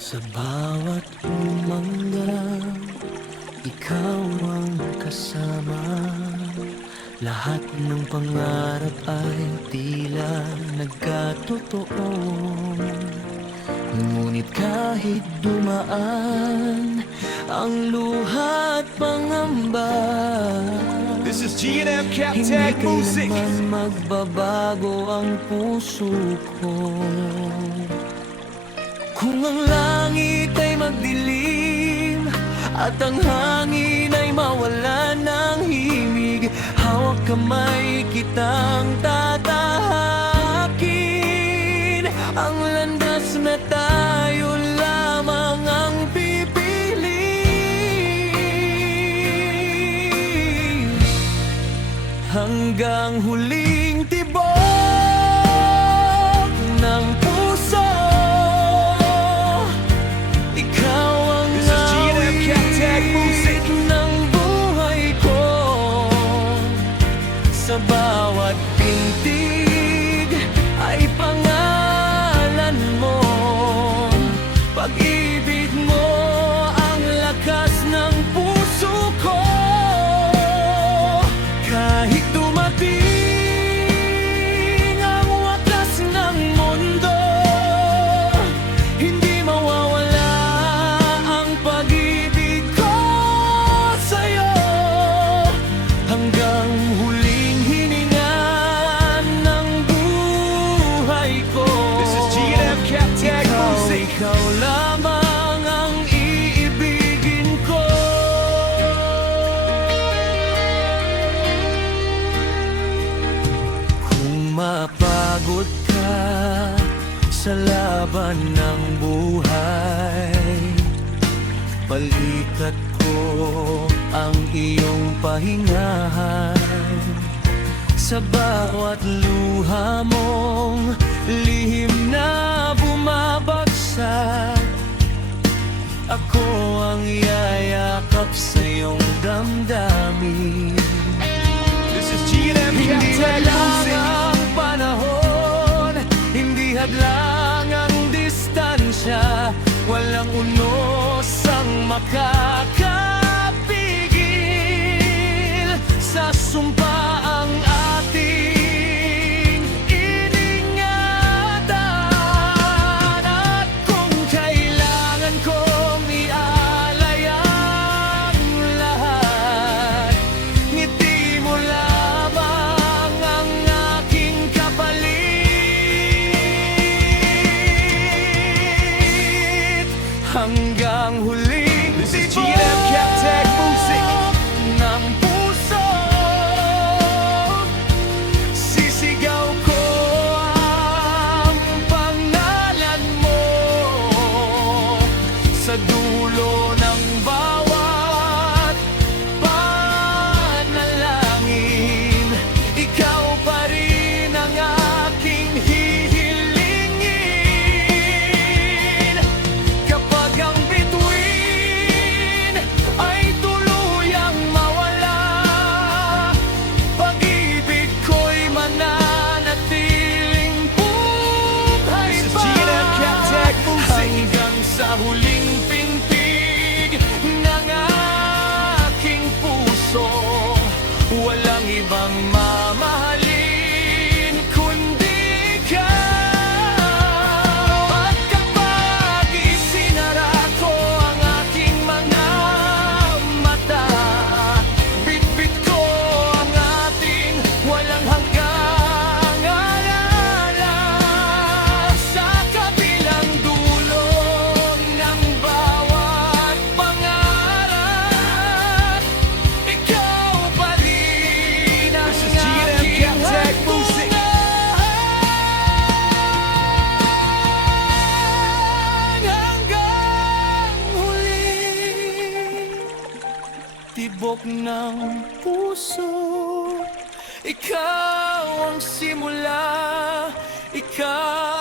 Sa bawat umangga, ikaw ang kasama. Lahat ng pangarap ay tila nagkatotoo. Ngunit kahit dumaan ang luha at pangamba, This is G&M hindi Captag Music. kailanman magbabago ang puso ko. Kung ang langit ay magdilim at ang hangin ay mawala ng himig, hawak kamay kitang tatahakin. Ang landas na tayo lamang ang pipili, hanggang huling tibok ng puso. Ikaw ang This is G&M Captag Music. ng buhay ko. Sa bawat pintig ay pangalan mo. Pag-ibig mo ang lakas ng puso ko. Kahit dumating ang wakas ng mundo, hindi mawawala ang pag-ibig ko sa'yo. Hanggang huling hininga ng buhay ko. This is G&M Captag Music. Ikaw lamang ang iibigin ko. Kung mapagod ka sa laban ng buhay, balikat ko ang iyong pahingahan. Sa bawat luha mong lihim na bumabagsak, ako ang yayakap sa iyong damdamin. This is G&M Hindi Captag hadlang Music. ang panahon, hindi hadlang ang distansya, walang unos ang makakapigil sa sumpa ang ating iningatan. At kung kailangan kong ialay ang lahat, ngiti mo lamang ang aking kapalit. Hanggang huling This is tibok G&M Captag Music. ng puso, sisigaw ko ang pangalan mo. Sa dulo ng bawat panalangin, ikaw pa rin ang aking hihilingin. Kapag ang bituin ay tuluyang mawala, pag-ibig ko'y mananatiling buhay This is pa. G&M Captag Music. Hanggang sa huling pintig ng aking puso, walang ibang mamahalin kundi ikaw. At kapag isinara ko ang aking mga mata, bitbit ko ang ating walang hanggang alaala. Sa kabilang dulo ng bawat pangarap, ikaw pa rin ang This is G&M Captag Music. hanggang huling tibok ng puso. Ikaw ang simula, ikaw